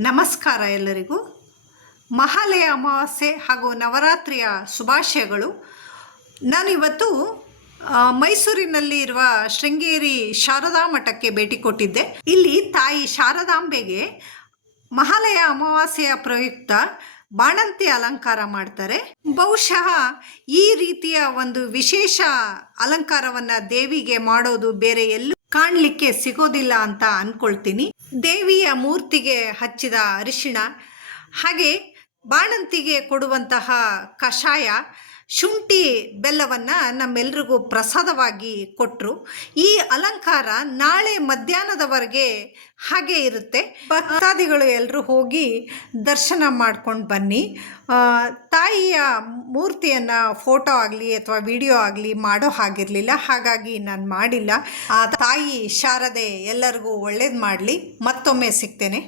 ನಮಸ್ಕಾರ ಎಲ್ಲರಿಗೂ. ಮಹಾಲಯ ಅಮಾವಾಸ್ಯೆ ಹಾಗೂ ನವರಾತ್ರಿಯ ಶುಭಾಶಯಗಳು. ನಾನಿವತ್ತು ಮೈಸೂರಿನಲ್ಲಿ ಇರುವ ಶೃಂಗೇರಿ ಶಾರದಾ ಮಠಕ್ಕೆ ಭೇಟಿ ಕೊಟ್ಟಿದ್ದೆ. ಇಲ್ಲಿ ತಾಯಿ ಶಾರದಾಂಬೆಗೆ ಮಹಾಲಯ ಅಮಾವಾಸ್ಯೆಯ ಪ್ರಯುಕ್ತ ಬಾಣಂತಿ ಅಲಂಕಾರ ಮಾಡ್ತಾರೆ. ಬಹುಶಃ ಈ ರೀತಿಯ ಒಂದು ವಿಶೇಷ ಅಲಂಕಾರವನ್ನು ದೇವಿಗೆ ಮಾಡೋದು ಬೇರೆ ಎಲ್ಲೂ ಕಾಣಲಿಕ್ಕೆ ಸಿಗೋದಿಲ್ಲ ಅಂತ ಅಂದ್ಕೊಳ್ತೀನಿ. ದೇವಿಯ ಮೂರ್ತಿಗೆ ಹಚ್ಚಿದ ಅರಿಶಿಣ, ಹಾಗೆ ಬಾಣಂತಿಗೆ ಕೊಡುವಂತಹ ಕಷಾಯ, ಶುಂಠಿ ಬೆಲ್ಲವನ್ನು ನಮ್ಮೆಲ್ರಿಗೂ ಪ್ರಸಾದವಾಗಿ ಕೊಟ್ಟರು. ಈ ಅಲಂಕಾರ ನಾಳೆ ಮಧ್ಯಾಹ್ನದವರೆಗೆ ಹಾಗೆ ಇರುತ್ತೆ. ಭಕ್ತಾದಿಗಳು ಎಲ್ಲರೂ ಹೋಗಿ ದರ್ಶನ ಮಾಡ್ಕೊಂಡು ಬನ್ನಿ. ತಾಯಿಯ ಮೂರ್ತಿಯನ್ನು ಫೋಟೋ ಆಗಲಿ ಅಥವಾ ವಿಡಿಯೋ ಆಗಲಿ ಮಾಡೋ ಹಾಗಿರಲಿಲ್ಲ, ಹಾಗಾಗಿ ನಾನು ಮಾಡಿಲ್ಲ. ಆ ತಾಯಿ ಶಾರದೆ ಎಲ್ಲರಿಗೂ ಒಳ್ಳೇದು ಮಾಡಲಿ. ಮತ್ತೊಮ್ಮೆ ಸಿಗ್ತೇನೆ.